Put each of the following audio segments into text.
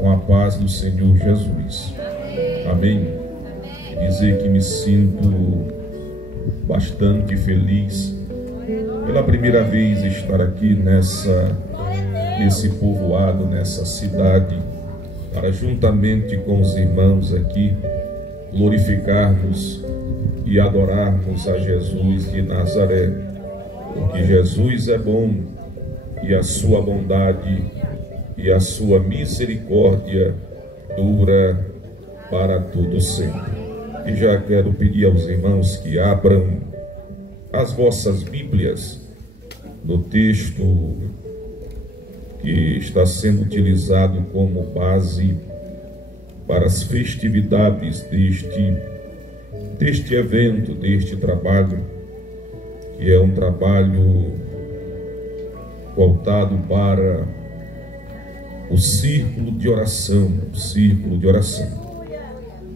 com a paz do Senhor Jesus. Amém. Dizer que me sinto bastante feliz pela primeira vez estar aqui nesse povoado, nessa cidade, para juntamente com os irmãos aqui glorificarmos e adorarmos a Jesus de Nazaré, porque Jesus é bom e a sua bondade e a sua misericórdia dura para todo sempre. E já quero pedir aos irmãos que abram as vossas Bíblias no texto que está sendo utilizado como base para as festividades deste evento, deste trabalho, que é um trabalho voltado para o círculo de oração,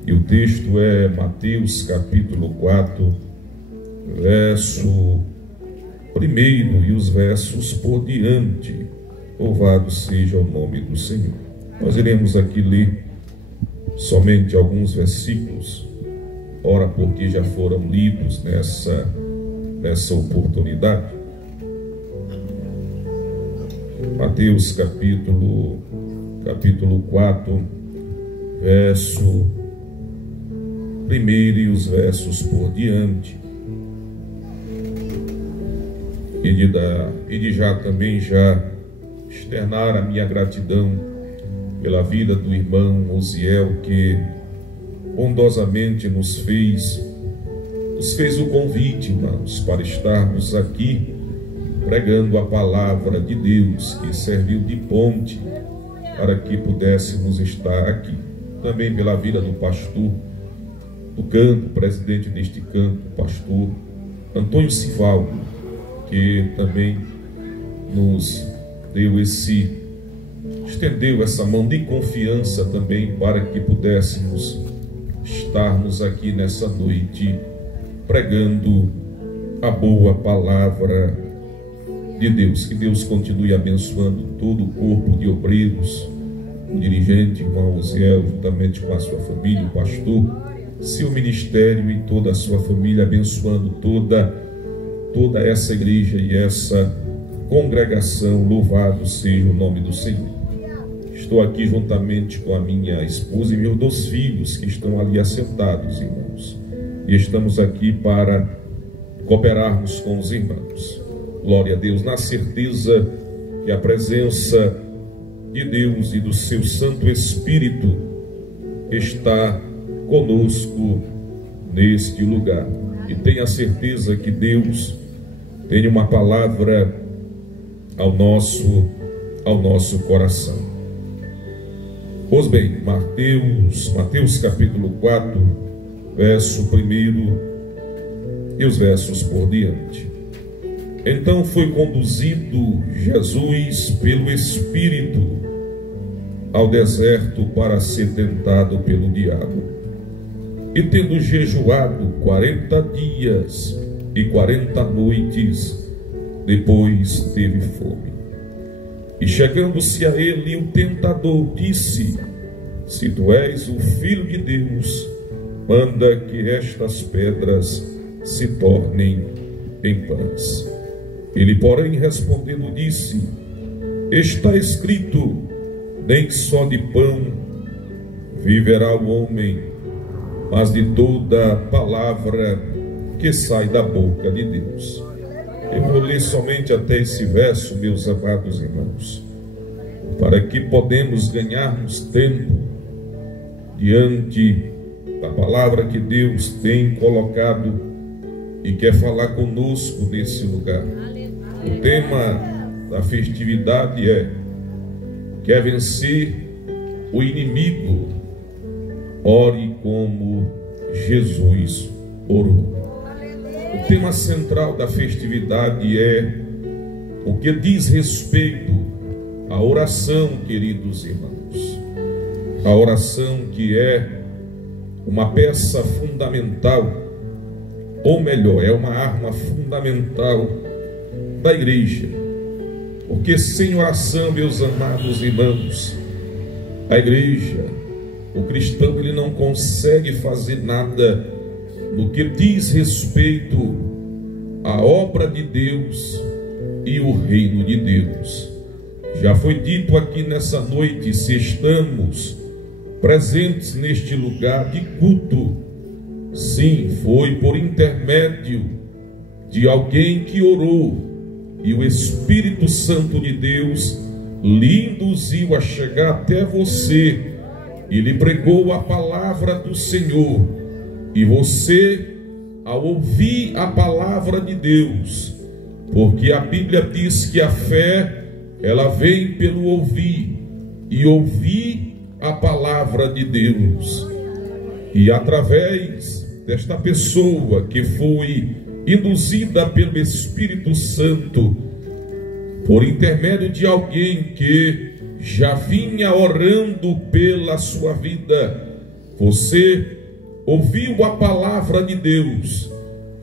E o texto é Mateus capítulo 4, verso 1 e os versos por diante. Louvado seja o nome do Senhor. Nós iremos aqui ler somente alguns versículos, ora porque já foram lidos nessa oportunidade. Mateus capítulo 4, verso 1 e os versos por diante. E de já externar a minha gratidão pela vida do irmão Osiel, que bondosamente nos fez o convite, irmãos, para estarmos aqui pregando a palavra de Deus, que serviu de ponte para que pudéssemos estar aqui. Também pela vida do pastor do campo, presidente deste campo, pastor Antônio Sivaldo, que também nos estendeu essa mão de confiança também para que pudéssemos estarmos aqui nessa noite pregando a boa palavra de Deus. Que Deus continue abençoando todo o corpo de obreiros, o dirigente, irmão Osiel, juntamente com a sua família, o pastor, seu ministério e toda a sua família, abençoando toda essa igreja e essa congregação. Louvado seja o nome do Senhor. Estou aqui juntamente com a minha esposa e meus 2 filhos que estão ali assentados, irmãos, e estamos aqui para cooperarmos com os irmãos. Glória a Deus, na certeza que a presença de Deus e do seu Santo Espírito está conosco neste lugar. E tenha certeza que Deus tem uma palavra ao nosso coração. Pois bem, Mateus capítulo 4, verso 1 e os versos por diante. Então foi conduzido Jesus pelo Espírito ao deserto para ser tentado pelo diabo. E tendo jejuado 40 dias e 40 noites, depois teve fome. E chegando-se a ele, o tentador disse: Se tu és o Filho de Deus, manda que estas pedras se tornem em pães. Ele, porém, respondendo, disse: Está escrito, nem só de pão viverá o homem, mas de toda palavra que sai da boca de Deus. Eu vou ler somente até esse verso, meus amados irmãos, para que podemos ganharmos tempo diante da palavra que Deus tem colocado e quer falar conosco nesse lugar. O tema da festividade é: quer vencer o inimigo? Ore como Jesus orou. O tema central da festividade é o que diz respeito à oração, queridos irmãos. A oração, que é uma peça fundamental, ou melhor, é uma arma fundamental da igreja. Porque sem oração, meus amados irmãos, A igreja, o cristão, ele não consegue fazer nada no que diz respeito à obra de Deus e o reino de Deus. Já foi dito aqui nessa noite, se estamos presentes neste lugar de culto, sim, foi por intermédio de alguém que orou, e o Espírito Santo de Deus lhe induziu a chegar até você e lhe pregou a palavra do Senhor. E você, ao ouvir a palavra de Deus, porque a Bíblia diz que a fé, ela vem pelo ouvir, e ouvir a palavra de Deus. E através desta pessoa que foi induzida pelo Espírito Santo, por intermédio de alguém que já vinha orando pela sua vida, você ouviu a palavra de Deus.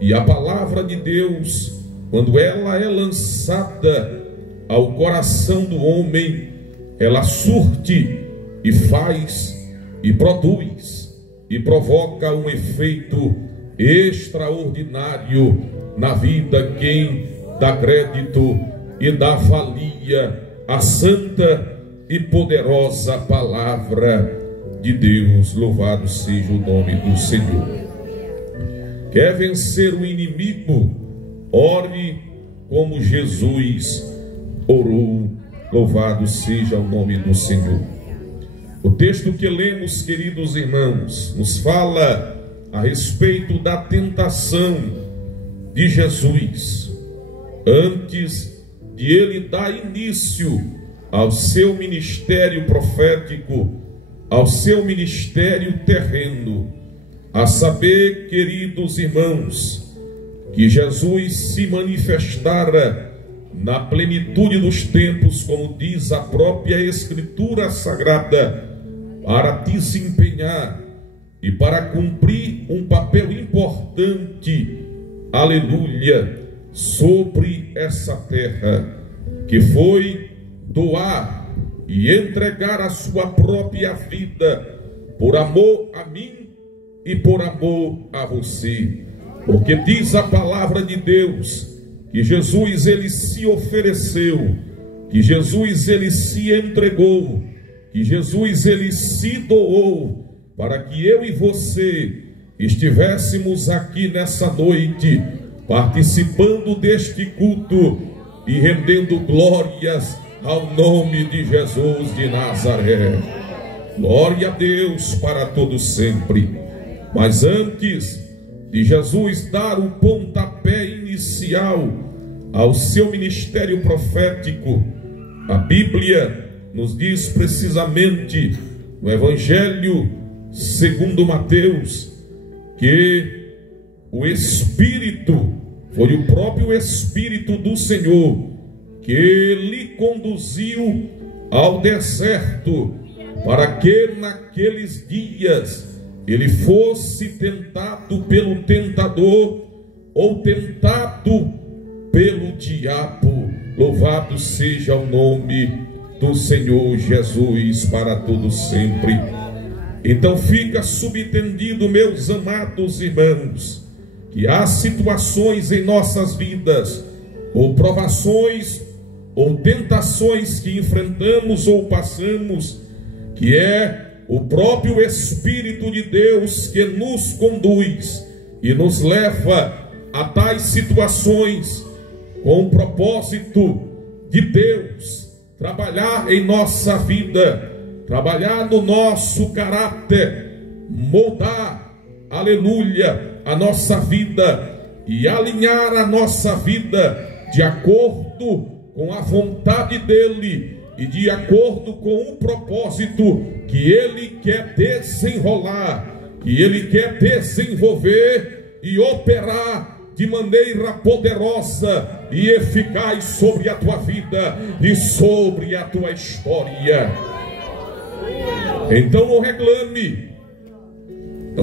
E a palavra de Deus, quando ela é lançada ao coração do homem, ela surte e faz e produz e provoca um efeito extraordinário na vida. Quem dá crédito e dá valia à santa e poderosa palavra de Deus. Louvado seja o nome do Senhor. Quer vencer o inimigo? Ore como Jesus orou. Louvado seja o nome do Senhor. O texto que lemos, queridos irmãos, nos fala a respeito da tentação de Jesus, antes de ele dar início ao seu ministério profético, ao seu ministério terreno. A saber, queridos irmãos, que Jesus se manifestara na plenitude dos tempos, como diz a própria Escritura Sagrada, para desempenhar e para cumprir um papel importante, aleluia, sobre essa terra, que foi doar e entregar a sua própria vida por amor a mim e por amor a você. Porque diz a palavra de Deus que Jesus, ele se ofereceu, que Jesus, ele se entregou, que Jesus, ele se doou, para que eu e você estivéssemos aqui nessa noite, participando deste culto e rendendo glórias ao nome de Jesus de Nazaré. Glória a Deus para todos sempre. Mas antes de Jesus dar o pontapé inicial ao seu ministério profético, a Bíblia nos diz precisamente no Evangelho segundo Mateus, que o Espírito, foi o próprio Espírito do Senhor que lhe conduziu ao deserto, para que naqueles dias ele fosse tentado pelo tentador, ou tentado pelo diabo. Louvado seja o nome do Senhor Jesus para todos sempre. Então fica subentendido, meus amados irmãos, que há situações em nossas vidas, ou provações, ou tentações que enfrentamos ou passamos, que é o próprio Espírito de Deus que nos conduz e nos leva a tais situações, com o propósito de Deus trabalhar em nossa vida, trabalhar no nosso caráter, moldar, aleluia, a nossa vida e alinhar a nossa vida de acordo com a vontade dele e de acordo com o propósito que ele quer desenrolar, que ele quer desenvolver e operar de maneira poderosa e eficaz sobre a tua vida e sobre a tua história. Então não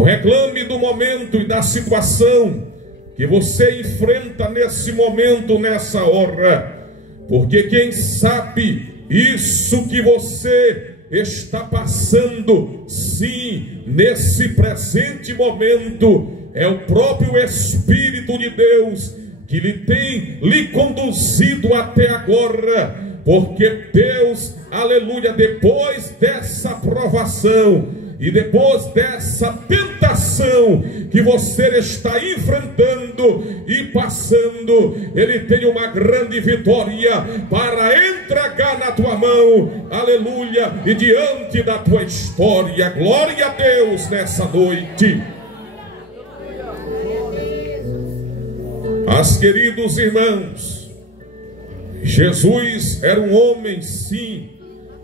reclame do momento e da situação que você enfrenta nesse momento, nessa hora, porque quem sabe isso que você está passando, sim, nesse presente momento, é o próprio Espírito de Deus que lhe conduzido até agora, porque Deus, aleluia, depois dessa provação e depois dessa tentação que você está enfrentando e passando, Ele tem uma grande vitória para entregar na tua mão, aleluia, e diante da tua história. Glória a Deus nessa noite. Mas, queridos irmãos, Jesus era um homem, sim,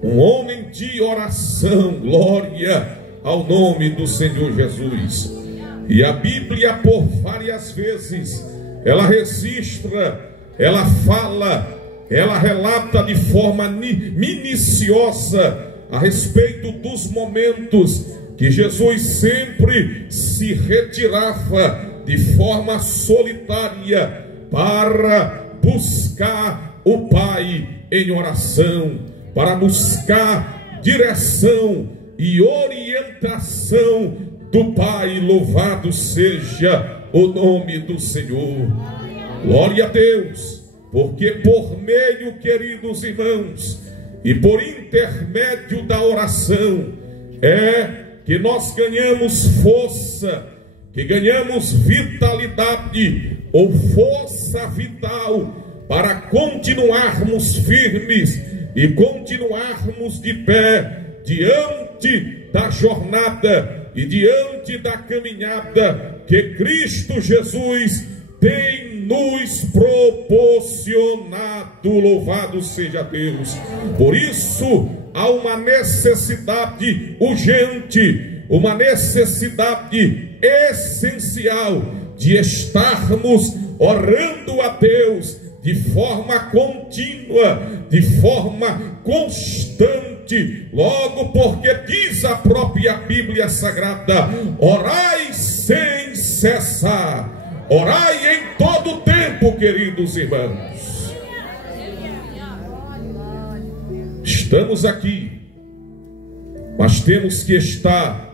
um homem de oração. Glória ao nome do Senhor Jesus. E a Bíblia, por várias vezes, ela registra, ela fala, ela relata de forma minuciosa a respeito dos momentos que Jesus sempre se retirava de forma solitária para buscar o Pai em oração, para buscar direção e orientação do Pai. Louvado seja o nome do Senhor. Glória a Deus, porque por meio, queridos irmãos, e por intermédio da oração, é que nós ganhamos força, que ganhamos vitalidade ou força vital para continuarmos firmes e continuarmos de pé diante da jornada e diante da caminhada que Cristo Jesus tem nos proporcionado. Louvado seja Deus. Por isso há uma necessidade urgente, uma necessidade essencial de estarmos orando a Deus de forma contínua, de forma constante, logo porque diz a própria Bíblia Sagrada: orai sem cessar, orai em todo tempo, queridos irmãos. Estamos aqui, mas temos que estar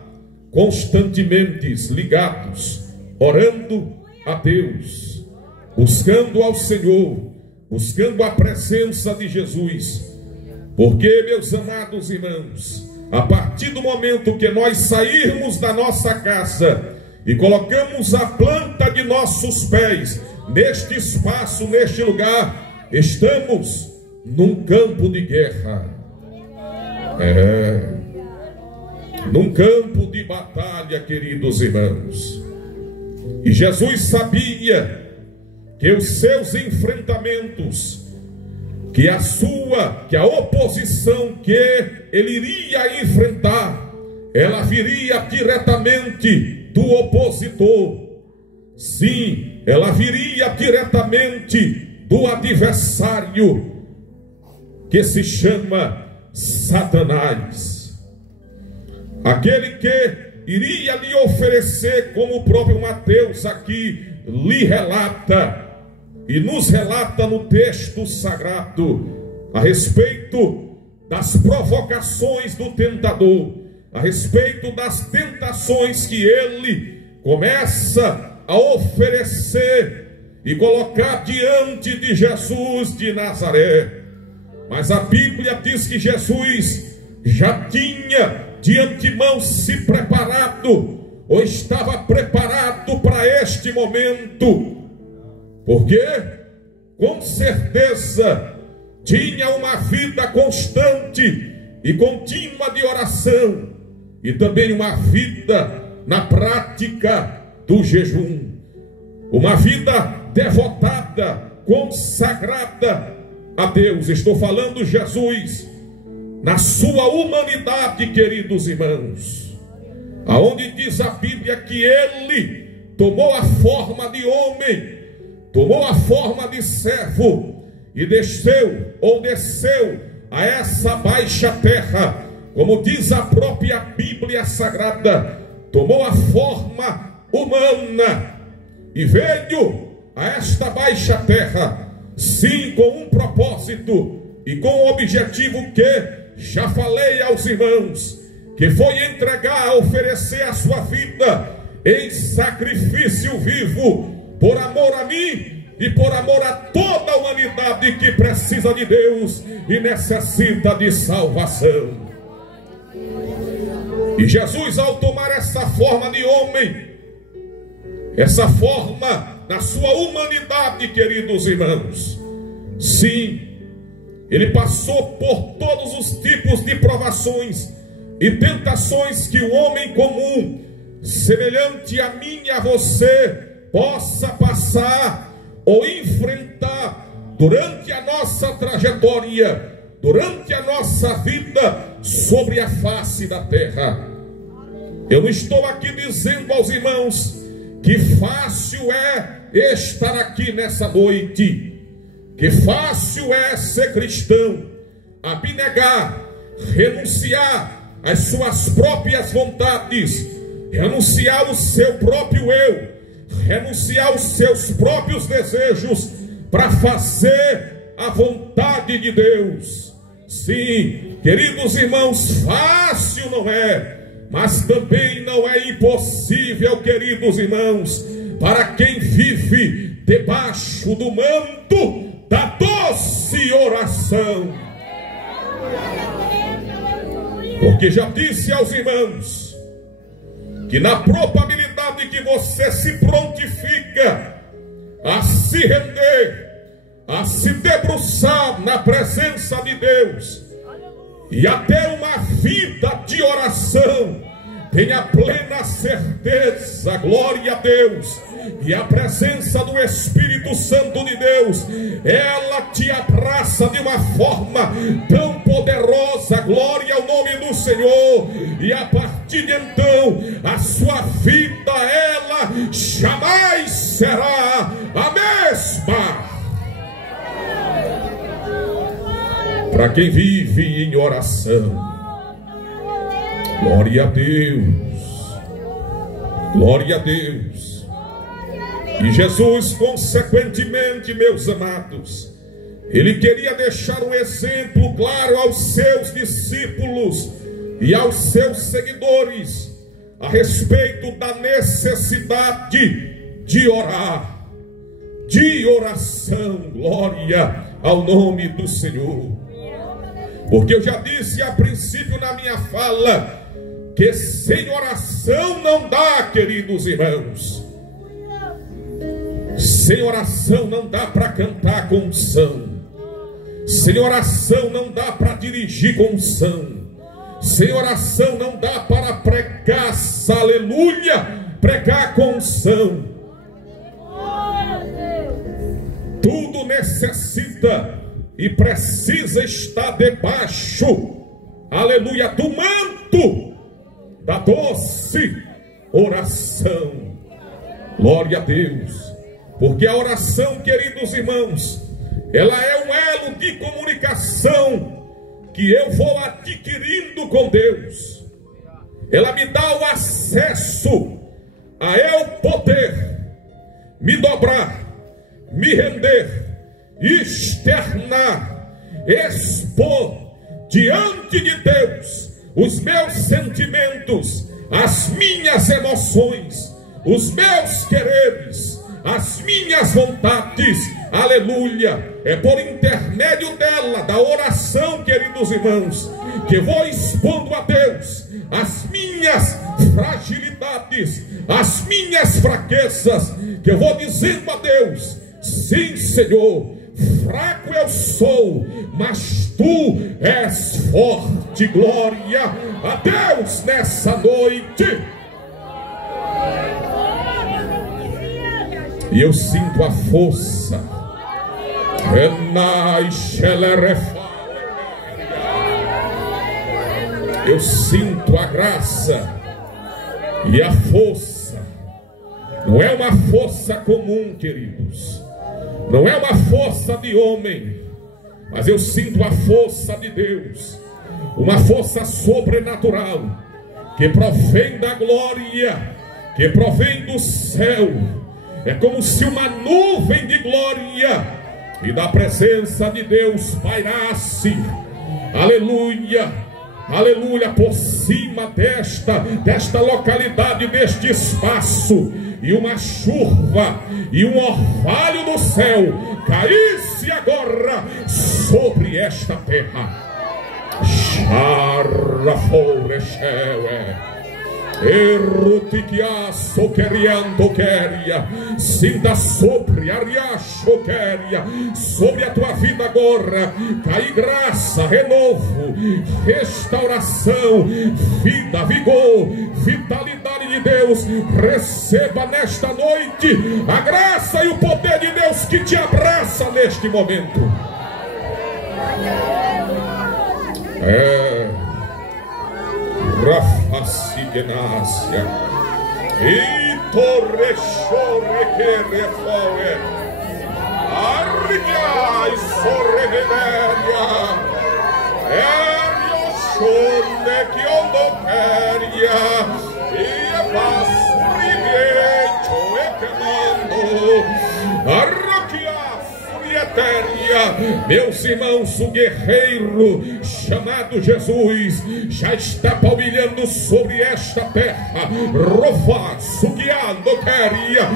constantemente ligados, orando a Deus, buscando ao Senhor, buscando a presença de Jesus. Porque, meus amados irmãos, a partir do momento que nós sairmos da nossa casa e colocamos a planta de nossos pés neste espaço, neste lugar, estamos num campo de guerra. Num campo de batalha, queridos irmãos. E Jesus sabia que os seus enfrentamentos, que a oposição que ele iria enfrentar, ela viria diretamente do opositor. Sim, ela viria diretamente do adversário, que se chama Satanás. Aquele que iria lhe oferecer, como o próprio Mateus aqui lhe relata, e nos relata no texto sagrado, a respeito das provocações do tentador, a respeito das tentações que ele começa a oferecer e colocar diante de Jesus de Nazaré. Mas a Bíblia diz que Jesus já tinha de antemão se preparado, ou estava preparado para este momento, porque com certeza tinha uma vida constante e contínua de oração, e também uma vida na prática do jejum, uma vida devotada, consagrada a Deus. Estou falando Jesus na sua humanidade, queridos irmãos, aonde diz a Bíblia que ele tomou a forma de homem, tomou a forma de servo e desceu a essa baixa terra, como diz a própria Bíblia Sagrada, tomou a forma humana e veio a esta baixa terra, sim, com um propósito e com o objetivo que já falei aos irmãos, que foi entregar, oferecer a sua vida em sacrifício vivo, por amor a mim e por amor a toda a humanidade que precisa de Deus e necessita de salvação. E Jesus, ao tomar essa forma de homem, essa forma na sua humanidade, queridos irmãos, sim, ele passou por todos os tipos de provações e tentações que o homem comum, semelhante a mim e a você, possa passar ou enfrentar durante a nossa trajetória, durante a nossa vida sobre a face da terra. Eu não estou aqui dizendo aos irmãos que fácil é estar aqui nessa noite, que fácil é ser cristão, abnegar, renunciar às suas próprias vontades, renunciar o seu próprio eu, renunciar os seus próprios desejos para fazer a vontade de Deus. Sim, queridos irmãos, fácil não é, mas também não é impossível, queridos irmãos, para quem vive debaixo do manto da doce oração. Porque já disse aos irmãos que na probabilidade que você se prontifica a se render, a se debruçar na presença de Deus e até uma vida de oração, tenha plena certeza, glória a Deus, e a presença do Espírito Santo de Deus, ela te abraça de uma forma tão poderosa, glória ao nome do Senhor, e a partir de então, a sua vida, ela jamais será a mesma. Para quem vive em oração, glória a Deus, glória a Deus. E Jesus, consequentemente, meus amados, ele queria deixar um exemplo claro aos seus discípulos e aos seus seguidores a respeito da necessidade de orar, de oração, glória ao nome do Senhor. Porque eu já disse a princípio na minha fala que sem oração não dá, queridos irmãos. Sem oração não dá para cantar com unção. Sem oração não dá para dirigir com unção. Sem oração não dá para pregar, aleluia, pregar com unção. Tudo necessita e precisa estar debaixo, aleluia, do manto da doce oração. Glória a Deus. Porque a oração, queridos irmãos, ela é um elo de comunicação que eu vou adquirindo com Deus. Ela me dá o acesso a eu poder me dobrar, me render, externar, expor diante de Deus os meus sentimentos, as minhas emoções, os meus quereres, as minhas vontades, aleluia. É por intermédio dela, da oração, queridos irmãos, que eu vou expondo a Deus as minhas fragilidades, as minhas fraquezas, que eu vou dizendo a Deus: sim, Senhor, fraco eu sou, mas tu és forte. Glória a Deus nessa noite. E eu sinto a força. Eu sinto a graça e a força. Não é uma força comum, queridos. Não é uma força de homem, mas eu sinto a força de Deus, uma força sobrenatural, que provém da glória, que provém do céu. É como se uma nuvem de glória e da presença de Deus pairasse aleluia, aleluia, por cima desta localidade, deste espaço, e uma chuva e um orvalho do céu caísse agora sobre esta terra. Sinta sobre a tua vida agora cair graça, renovo, restauração, vida, vigor, vitalidade de Deus. Receba nesta noite a graça e o poder de Deus que te abraça neste momento. Rafa Signácia e Torre Chore que refoe Arria e Sorreveria Erio Chore que ondoteria e a Basurivecho e quemando Arroquia Furieteria. Meus irmãos, o guerreiro chamado Jesus já está palmilhando sobre esta terra. Rofa, suguiando, queria,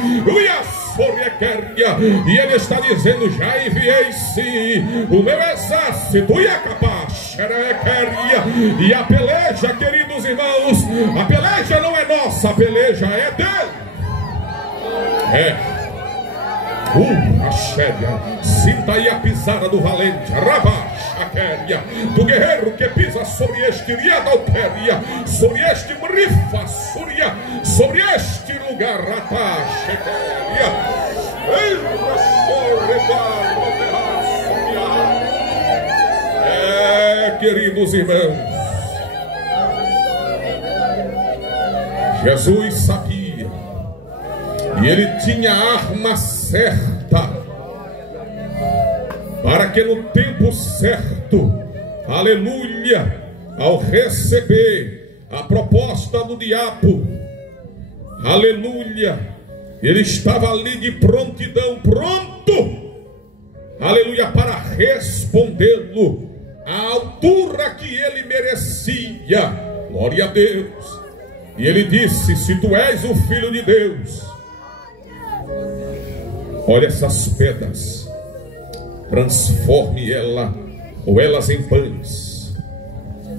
e ele está dizendo: já enviei sim o meu exército, e é capaz, e a peleja, queridos irmãos, a peleja não é nossa, a peleja é dele. Sinta aí a pisada do valente, Rabaxaquéria, do guerreiro que pisa sobre este Riadalquéria, sobre este Mrifa, sobre este lugar, Rataxaquéria. Queridos irmãos, Jesus sabia, e ele tinha a arma certa, para que no tempo certo, aleluia, ao receber a proposta do diabo, aleluia, ele estava ali de prontidão, pronto, aleluia, para respondê-lo à altura que ele merecia. Glória a Deus. E ele disse: se tu és o Filho de Deus, olha essas pedras, transforme elas em pães.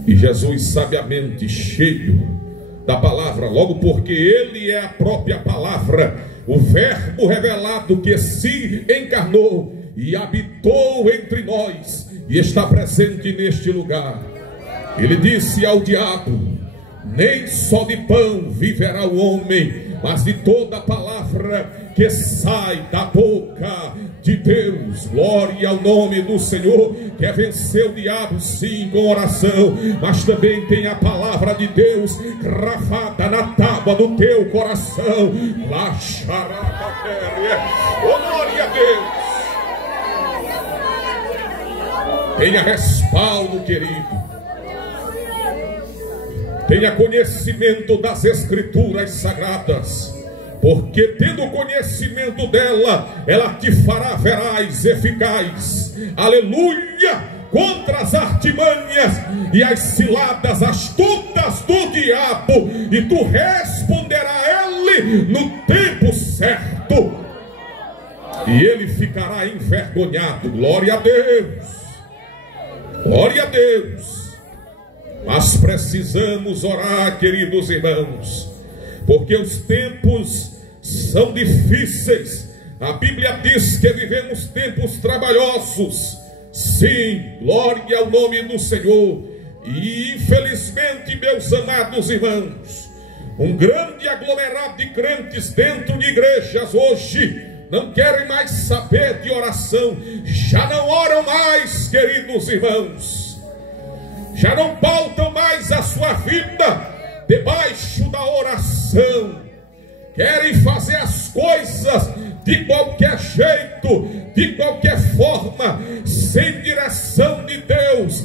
E Jesus, sabiamente, cheio da palavra, logo porque ele é a própria palavra, o verbo revelado que se encarnou e habitou entre nós e está presente neste lugar, ele disse ao diabo: nem só de pão viverá o homem, mas de toda a palavra que sai da boca de Deus. Glória ao nome do Senhor. Quer vencer o diabo, sim, com oração, mas também tem a palavra de Deus gravada na tábua do teu coração. Oh, glória a Deus. Tenha respaldo, querido. Tenha conhecimento das Escrituras Sagradas, porque tendo conhecimento dela, ela te fará veraz, eficaz, aleluia, contra as artimanhas e as ciladas astutas do diabo, e tu responderá a ele no tempo certo, e ele ficará envergonhado. Glória a Deus, glória a Deus. Mas precisamos orar, queridos irmãos, porque os tempos são difíceis. A Bíblia diz que vivemos tempos trabalhosos. Sim, glória ao nome do Senhor. E infelizmente, meus amados irmãos, um grande aglomerado de crentes dentro de igrejas hoje não querem mais saber de oração, já não oram mais, queridos irmãos, já não pautam mais a sua vida debaixo da oração, querem fazer as coisas de qualquer jeito, de qualquer forma, sem direção de Deus,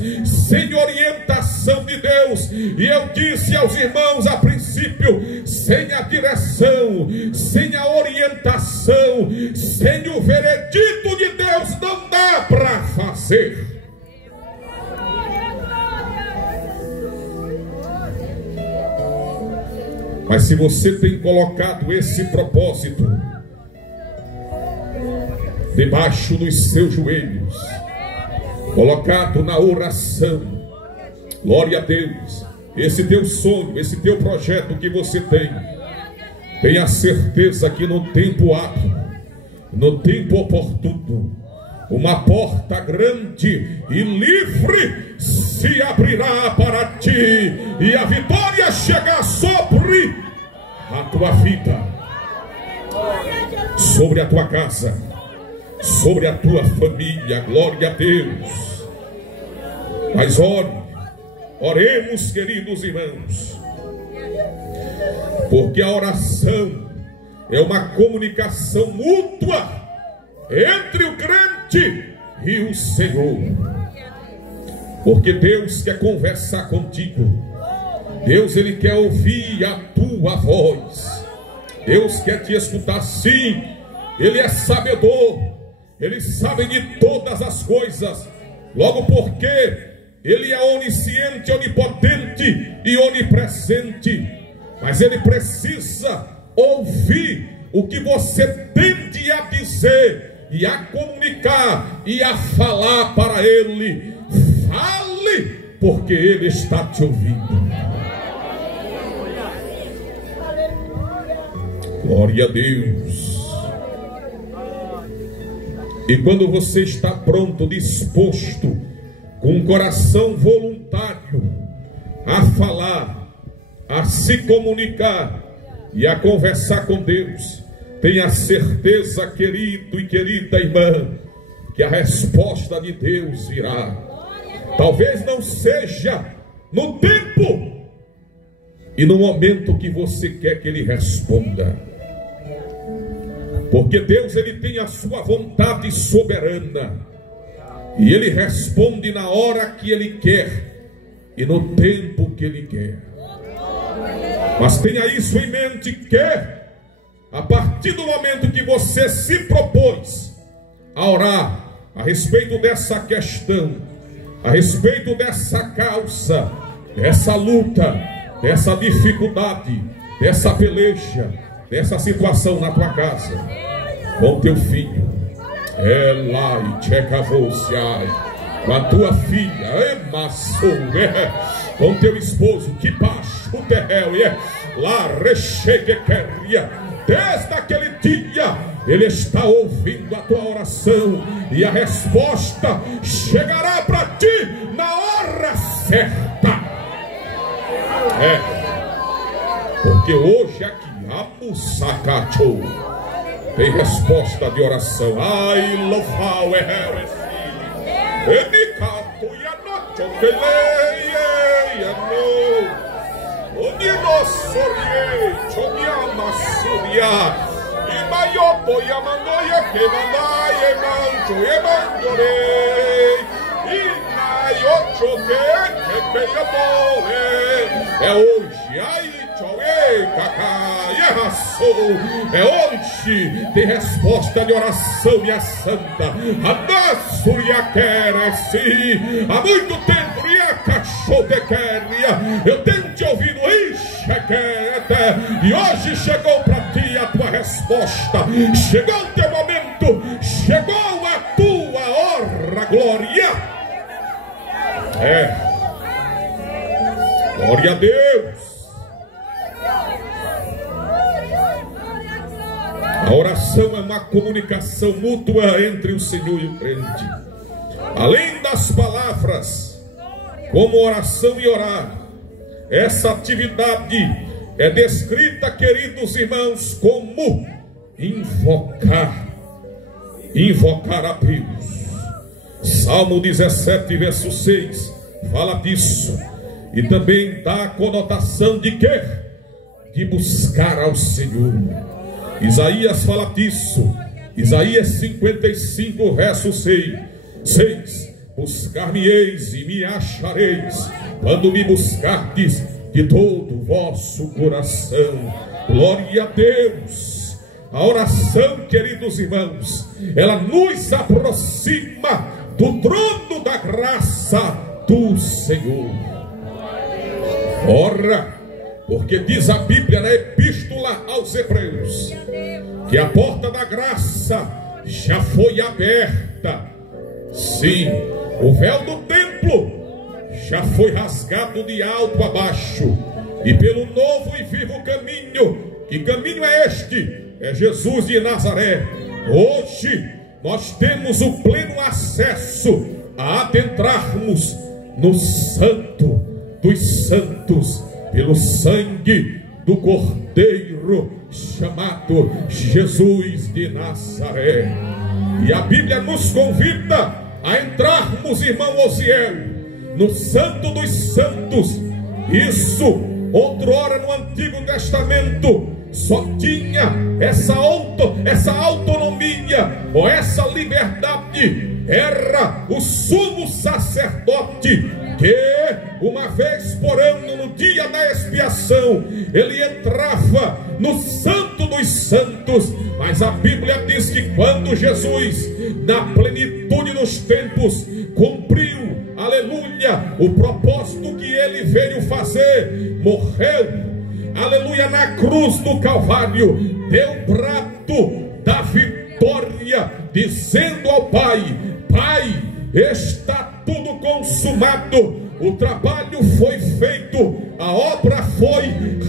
sem orientação de Deus. E eu disse aos irmãos a princípio: sem a direção, sem a orientação, sem o veredito de Deus, não dá para fazer. Mas se você tem colocado esse propósito debaixo dos seus joelhos, colocado na oração, glória a Deus, esse teu sonho, esse teu projeto que você tem, tenha certeza que no tempo hábil, no tempo oportuno, uma porta grande e livre se abrirá para ti, e a vitória chegará sobre a tua vida, sobre a tua casa, sobre a tua família. Glória a Deus. Mas oremos, queridos irmãos, porque a oração é uma comunicação mútua entre o crente e o Senhor. Porque Deus quer conversar contigo. Deus, Ele quer ouvir a tua voz. Deus quer te escutar, sim. Ele é sabedor, Ele sabe de todas as coisas. Logo porque Ele é onisciente, onipotente e onipresente. Mas Ele precisa ouvir o que você tende a dizer e a comunicar e a falar para Ele. Fale, porque Ele está te ouvindo. Glória a Deus. E quando você está pronto, disposto, com um coração voluntário a falar, a se comunicar e a conversar com Deus, tenha certeza, querido e querida irmã, que a resposta de Deus virá. Talvez não seja no tempo e no momento que você quer que Ele responda, porque Deus, Ele tem a sua vontade soberana, e Ele responde na hora que Ele quer e no tempo que Ele quer. Mas tenha isso em mente, que a partir do momento que você se propôs a orar a respeito dessa questão, a respeito dessa causa, dessa luta, dessa dificuldade, dessa peleja, dessa situação na tua casa, com teu filho, com a tua filha, com teu esposo, que baixo o terrel, lá recheguequeria, desde aquele dia Ele está ouvindo a tua oração, e a resposta chegará para ti na hora certa. Porque hoje aqui Amusacachou tem resposta de oração. Ai, louvau é esse Emicato e a noite onde nós sorriei, chomiama suria e maiopo e a mandoia que mandai e manjo e mandorei e na iocho que é hoje, ai, tchauê, cacá, e arrasou. É hoje, tem resposta de oração, minha santa. A Suria quer-se há muito tempo, e a cachorro de queria. Eu tenho te ouvido, e hoje chegou para ti a tua resposta. Chegou o teu momento, chegou a tua hora, glória. Glória a Deus. A oração é uma comunicação mútua entre o Senhor e o crente. Além das palavras, como oração e orar, essa atividade é descrita, queridos irmãos, como invocar a Deus. Salmo 17, verso 6 fala disso, e também dá a conotação de quê? De buscar ao Senhor. Isaías fala disso, Isaías 55, verso 6: buscar-me-eis e me achareis, quando me buscardes de todo o vosso coração. Glória a Deus. A oração, queridos irmãos, ela nos aproxima do trono da graça do Senhor. Ora, Porque diz a Bíblia na Epístola aos Hebreus que a porta da graça já foi aberta. Sim, o véu do templo já foi rasgado de alto a baixo, e pelo novo e vivo caminho, que caminho é este? É Jesus de Nazaré. Hoje nós temos o pleno acesso a adentrarmos no Santo dos Santos, pelo sangue do Cordeiro chamado Jesus de Nazaré. E a Bíblia nos convida a entrarmos, irmão Osiel, no Santo dos Santos. Isso, outrora no Antigo Testamento, só tinha essa autonomia, ou essa liberdade, era o sumo sacerdote, que uma vez por ano, no dia da expiação, ele entrava no Santo dos Santos. Mas a Bíblia diz que quando Jesus, na plenitude dos tempos, cumpriu, aleluia, o propósito que ele veio fazer, morreu, aleluia, na cruz do Calvário, deu o brado da vitória, dizendo ao Pai: Pai, está tudo consumado, o trabalho foi feito, a obra foi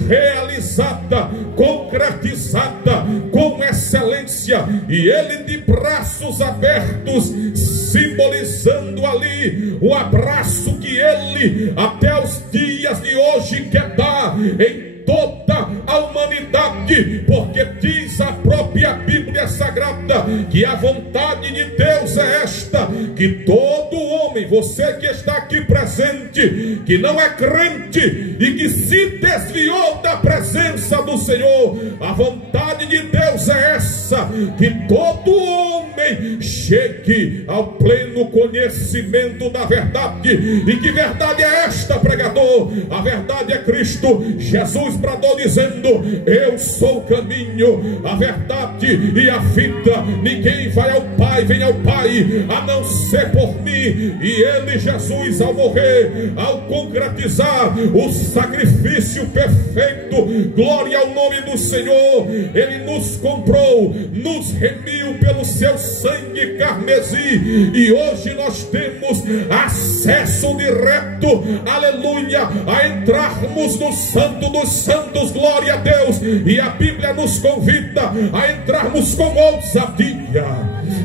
realizada, concretizada com excelência. E ele, de braços abertos, simbolizando ali o abraço que ele até os dias de hoje quer dar em toda a humanidade, porque diz a própria Bíblia Sagrada que a vontade de Deus é esta, que todo homem, você que está aqui presente, que não é crente e que se desviou da presença do Senhor, a vontade de Deus é essa, que todo homem chegue ao pleno conhecimento da verdade. E que verdade é esta, pregador? A verdade é Cristo Jesus bradou dizendo: eu sou o caminho, a verdade e a vida, ninguém vai ao Pai, vem ao Pai, a não ser por mim. E ele, Jesus, ao morrer, ao concretizar o sacrifício perfeito, glória ao nome do Senhor, ele nos comprou, nos remiu pelo seu sangue carmesim, e hoje nós temos acesso direto, aleluia, a entrarmos no Santo dos Santos, glória a Deus. E a Bíblia nos convida a entrarmos com ousadia,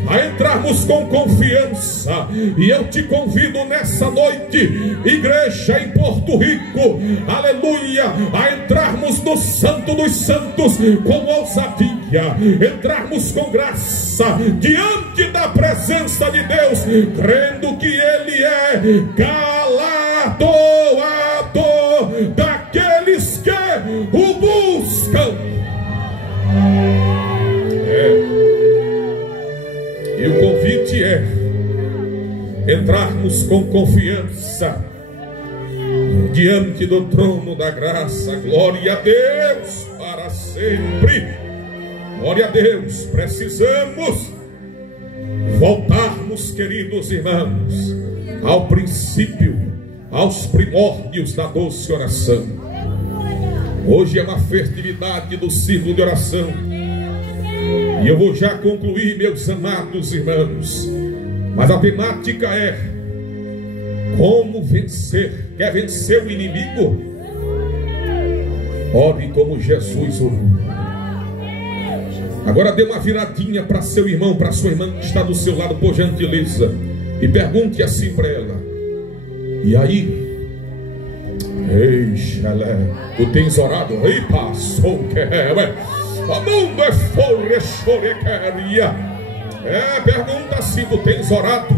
a entrarmos com confiança. E eu te convido nessa noite, igreja em Porto Rico, aleluia, a entrarmos no Santo dos Santos com ousadia, entrarmos com graça diante da presença de Deus, crendo que ele é galardoador daqueles que o buscam. E o convite é entrarmos com confiança diante do trono da graça. Glória a Deus para sempre. Glória a Deus. Precisamos voltarmos, queridos irmãos, ao princípio, aos primórdios da doce oração. Hoje é uma festividade do círculo de oração, e eu vou já concluir, meus amados irmãos. Mas a temática é como vencer. Quer vencer o inimigo? Ore como Jesus orou. Agora dê uma viradinha para seu irmão, para sua irmã que está do seu lado, por gentileza, e pergunte assim para ela: e aí? Ei, xalé, tu tens orado? Ei, passou que é, pergunta assim: tu tens orado?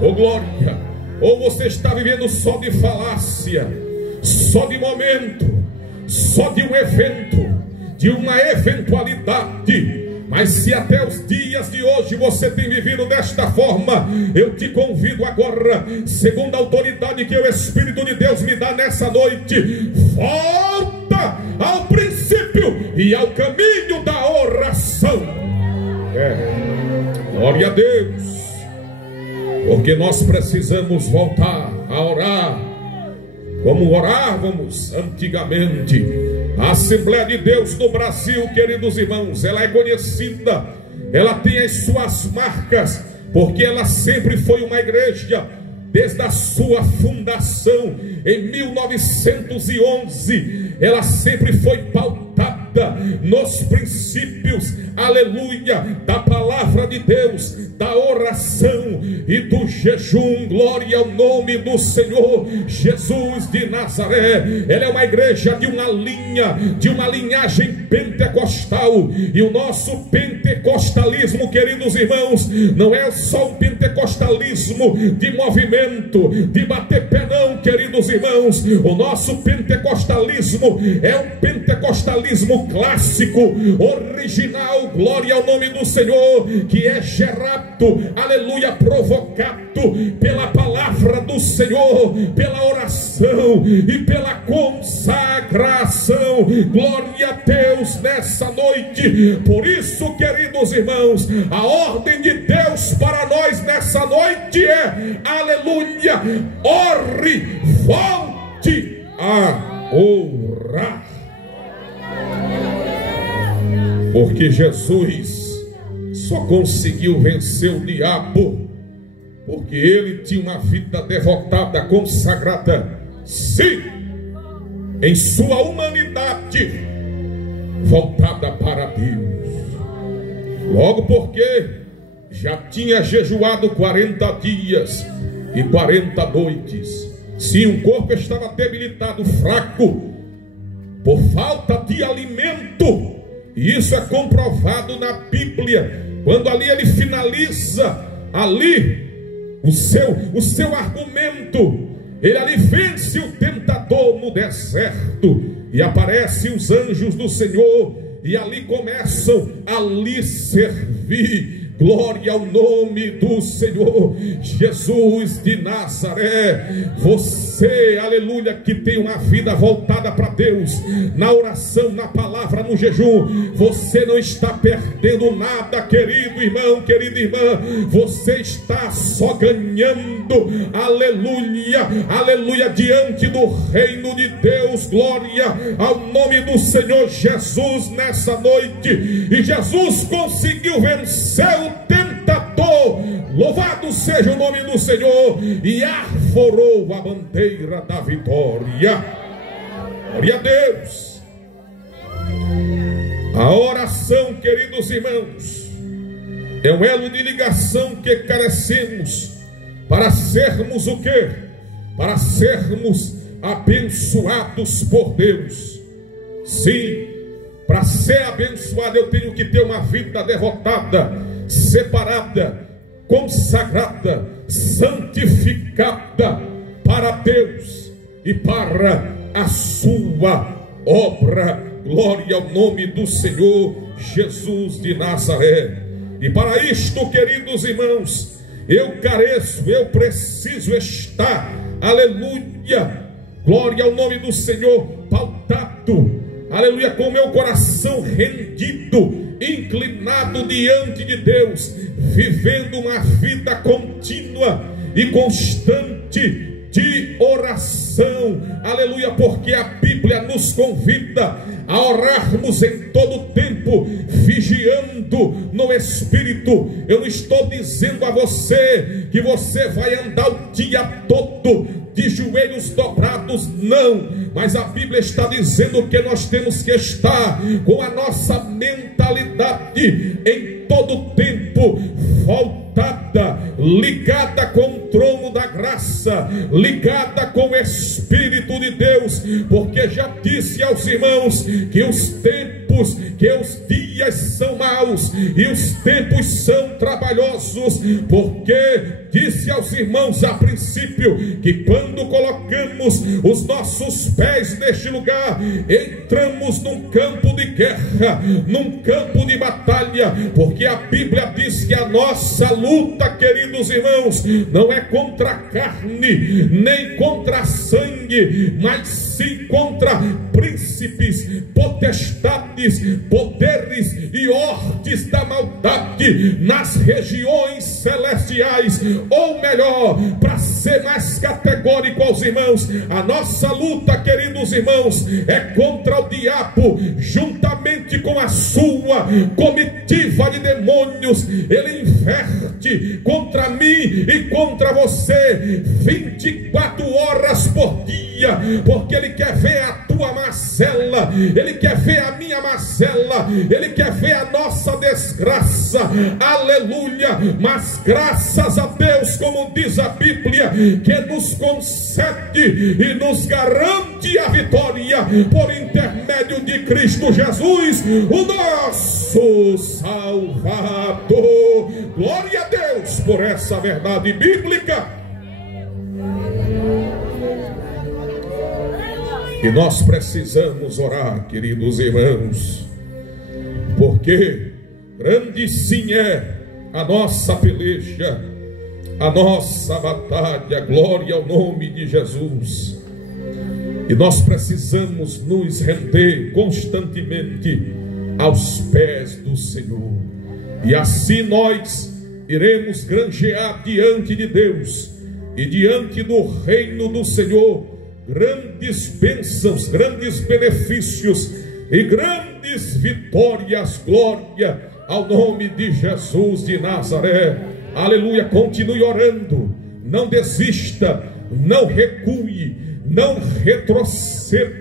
Ô glória! Ou você está vivendo só de falácia, só de momento, só de um evento, de uma eventualidade? Mas se até os dias de hoje você tem vivido desta forma, eu te convido agora, segundo a autoridade que o Espírito de Deus me dá nessa noite, volta ao princípio e ao caminho da oração. Glória a Deus, porque nós precisamos voltar a orar como orávamos antigamente. A Assembleia de Deus no Brasil, queridos irmãos, ela é conhecida, ela tem as suas marcas, porque ela sempre foi uma igreja, desde a sua fundação em 1911, ela sempre foi pautada nos princípios, aleluia, da palavra de Deus, da oração e do jejum. Glória ao nome do Senhor Jesus de Nazaré. Ela é uma igreja de uma linhagem pentecostal, e o nosso pentecostalismo, queridos irmãos, não é só um pentecostalismo de movimento, de bater pé, não, queridos irmãos. O nosso pentecostalismo é um pentecostalismo clássico, original, glória ao nome do Senhor, que é gerado, aleluia, provocado pela palavra do Senhor, pela oração e pela consagração. Glória a Deus nessa noite. Por isso, queridos irmãos, a ordem de Deus para nós nessa noite é, aleluia, ore, volte a orar. Porque Jesus só conseguiu vencer o diabo porque ele tinha uma vida devotada, consagrada, sim, em sua humanidade, voltada para Deus. Logo porque já tinha jejuado 40 dias e 40 noites. Sim, o corpo estava debilitado, fraco, por falta de alimento. E isso é comprovado na Bíblia, quando ali ele finaliza ali o seu argumento. Ele ali vence o tentador no deserto, e aparecem os anjos do Senhor, e ali começam a lhe servir. Glória ao nome do Senhor Jesus de Nazaré. Você, aleluia, que tem uma vida voltada para Deus, na oração, na palavra, no jejum, você não está perdendo nada, querido irmão, querida irmã. Você está só ganhando, aleluia, aleluia, diante do reino de Deus. Glória ao nome do Senhor Jesus nessa noite. E Jesus conseguiu vencer o tentador, louvado seja o nome do Senhor, e arvorou a bandeira da vitória. Glória a Deus. A oração, queridos irmãos, é um elo de ligação que carecemos para sermos o quê? Para sermos abençoados por Deus. Sim, para ser abençoado eu tenho que ter uma vida devotada, separada, consagrada, santificada para Deus e para a sua obra. Glória ao nome do Senhor Jesus de Nazaré. E para isto, queridos irmãos, eu preciso estar, aleluia, glória ao nome do Senhor, pautado, aleluia, com meu coração rendido, inclinado diante de Deus, vivendo uma vida contínua e constante de oração, aleluia, porque a Bíblia nos convida a orarmos em todo tempo, vigiando no Espírito. Eu não estou dizendo a você que você vai andar o dia todo de joelhos dobrados, não, mas a Bíblia está dizendo que nós temos que estar com a nossa mentalidade em todo tempo voltada, ligada com o trono da graça, ligada com o Espírito de Deus, porque já disse aos irmãos que os tempos, que os dias são maus e os tempos são trabalhosos, porque disse aos irmãos a princípio que quando colocamos os nossos pés neste lugar, entramos num campo de guerra, num campo de batalha, porque a Bíblia diz que a nossa luta, queridos irmãos, não é contra a carne, nem contra sangue, mas sim contra príncipes, potestades, principalidades, poderes e hortes da maldade nas regiões celestiais. Ou melhor, para ser mais categórico aos irmãos, a nossa luta, queridos irmãos, é contra o diabo, juntamente com a sua comitiva de demônios. Ele inverte contra mim e contra você 24 horas por dia, porque ele quer ver a tua mazela, ele quer ver a minha mazela, ele quer ver a nossa desgraça. Aleluia! Mas graças a Deus, como diz a Bíblia, que nos concede e nos garante a vitória por intermédio de Cristo Jesus, o nosso Salvador. Glória a Deus por essa verdade bíblica. E nós precisamos orar, queridos irmãos, porque grande sim é a nossa peleja, a nossa batalha. Glória ao nome de Jesus. E nós precisamos nos render constantemente aos pés do Senhor, e assim nós iremos granjear diante de Deus e diante do reino do Senhor grandes bênçãos, grandes benefícios e grandes vitórias. Glória ao nome de Jesus de Nazaré. Aleluia. Continue orando, não desista, não recue, não retroceda.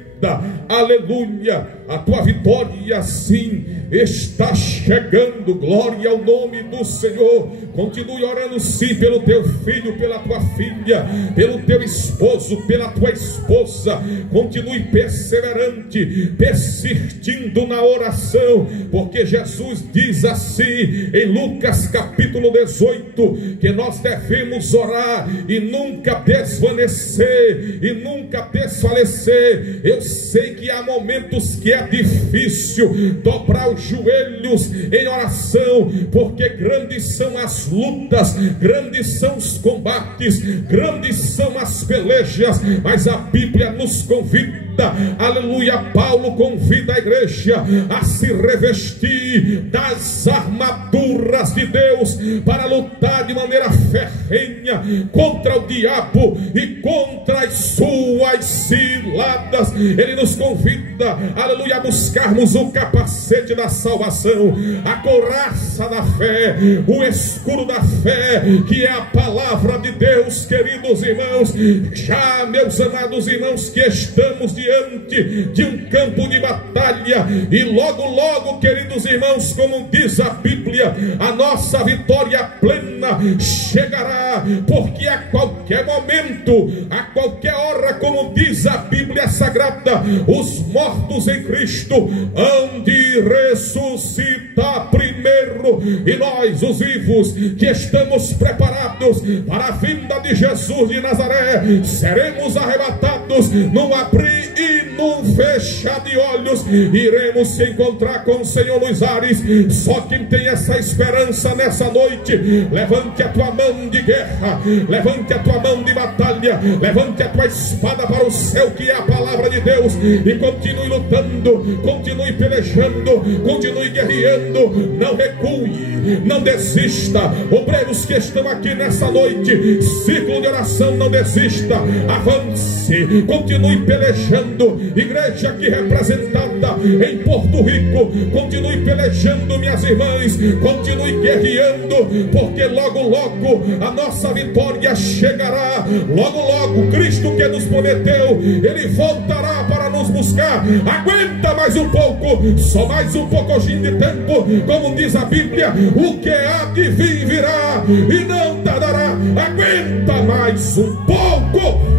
Aleluia. A tua vitória sim está chegando. Glória ao nome do Senhor. Continue orando sim pelo teu filho, pela tua filha, pelo teu esposo, pela tua esposa. Continue perseverante, persistindo na oração, porque Jesus diz assim em Lucas capítulo 18, que nós devemos orar e nunca desvanecer e nunca desfalecer. Eu sei que há momentos que é difícil dobrar os joelhos em oração, porque grandes são as lutas, grandes são os combates, grandes são as pelejas, mas a Bíblia nos convida, aleluia, Paulo convida a igreja a se revestir das armaduras de Deus para lutar de maneira ferrenha contra o diabo e contra as suas ciladas. Ele nos convida, aleluia, a buscarmos o capacete da salvação, a couraça da fé, o escudo da fé, que é a palavra de Deus, queridos irmãos. Já, meus amados irmãos, que estamos diante de um campo de batalha, e logo, logo, queridos irmãos, como diz a Bíblia, a nossa vitória plena chegará, porque a qualquer momento, a qualquer hora, como diz a Bíblia Sagrada, os mortos em Cristo hão de ressuscitar primeiro, e nós, os vivos, que estamos preparados para a vinda de Jesus de Nazaré, seremos arrebatados num abrir e num fechar de olhos, iremos se encontrar com o Senhor nos ares. Só quem tem essa esperança nessa noite, levante a tua mão de guerra, levante a tua mão de batalha, levante a tua espada para o céu, que é a palavra de Deus, e continue lutando, continue pelejando, continue guerreando, não recue, não desista. Obreiros que estão aqui nessa noite, ciclo de oração, não desista, avance, continue pelejando. Igreja aqui representada em Porto Rico, continue pelejando, minhas irmãs, continue guerreando, porque logo, logo a nossa vitória chegará. Logo, logo, Cristo que nos prometeu, Ele voltará para nos buscar. Aguenta mais um pouco, só mais um pouquinho de tempo, como diz a Bíblia, o que há de vir virá e não tardará. Aguenta mais um pouco.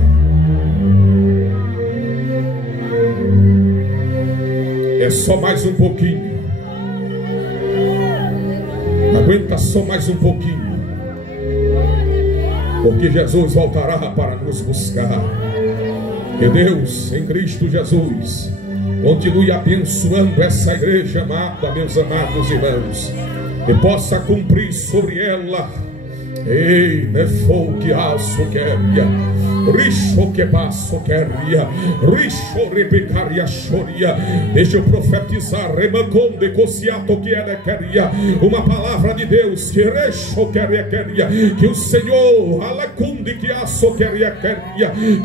É só mais um pouquinho. Aguenta só mais um pouquinho, porque Jesus voltará para nos buscar. Que Deus, em Cristo Jesus, continue abençoando essa igreja amada, meus amados irmãos, e possa cumprir sobre ela, ei, nefoque aço quebra, Risho que passo queria, risho rebecaria choria. Deixa eu profetizar, remanconde cociato que era queria, uma palavra de Deus que risho queria, que o Senhor alacunde que aço queria,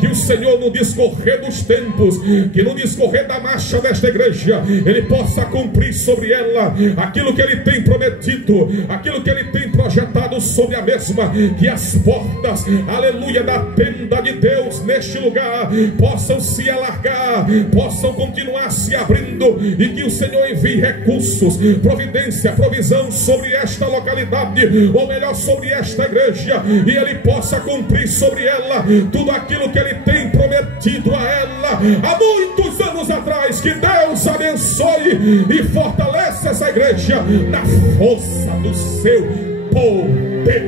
que o Senhor no discorrer dos tempos, que no discorrer da marcha desta igreja, Ele possa cumprir sobre ela aquilo que Ele tem prometido, aquilo que Ele tem projetado sobre a mesma, que as portas, aleluia, da tenda de Deus neste lugar possam se alargar, possam continuar se abrindo, e que o Senhor envie recursos, providência, provisão sobre esta localidade, ou melhor, sobre esta igreja, e Ele possa cumprir sobre ela tudo aquilo que Ele tem prometido a ela há muitos anos atrás. Que Deus abençoe e fortaleça essa igreja na força do seu poder.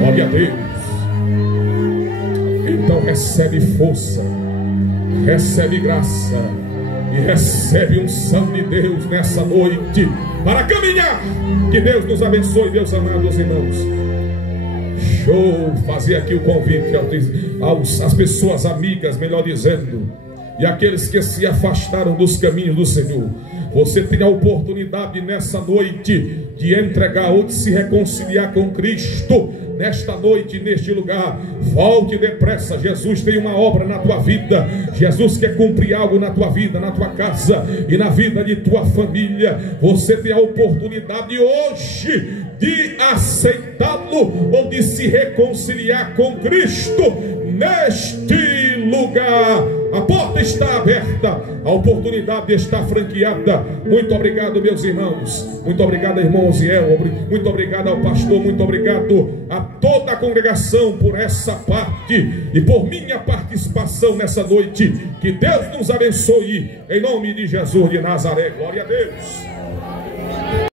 Glória a Deus. Então recebe força, recebe graça e recebe unção de Deus nessa noite para caminhar. Que Deus nos abençoe, Deus amados irmãos. Show! Fazer aqui o convite às pessoas amigas, melhor dizendo, e aqueles que se afastaram dos caminhos do Senhor. Você tem a oportunidade nessa noite de entregar ou de se reconciliar com Cristo. Nesta noite, neste lugar, volte depressa. Jesus tem uma obra na tua vida. Jesus quer cumprir algo na tua vida, na tua casa e na vida de tua família. Você tem a oportunidade hoje de aceitá-lo ou de se reconciliar com Cristo neste lugar. A porta está aberta, a oportunidade está franqueada. Muito obrigado, meus irmãos. Muito obrigado, irmão Osiel. Muito obrigado ao pastor. Muito obrigado a toda a congregação por essa parte e por minha participação nessa noite. Que Deus nos abençoe, em nome de Jesus de Nazaré. Glória a Deus.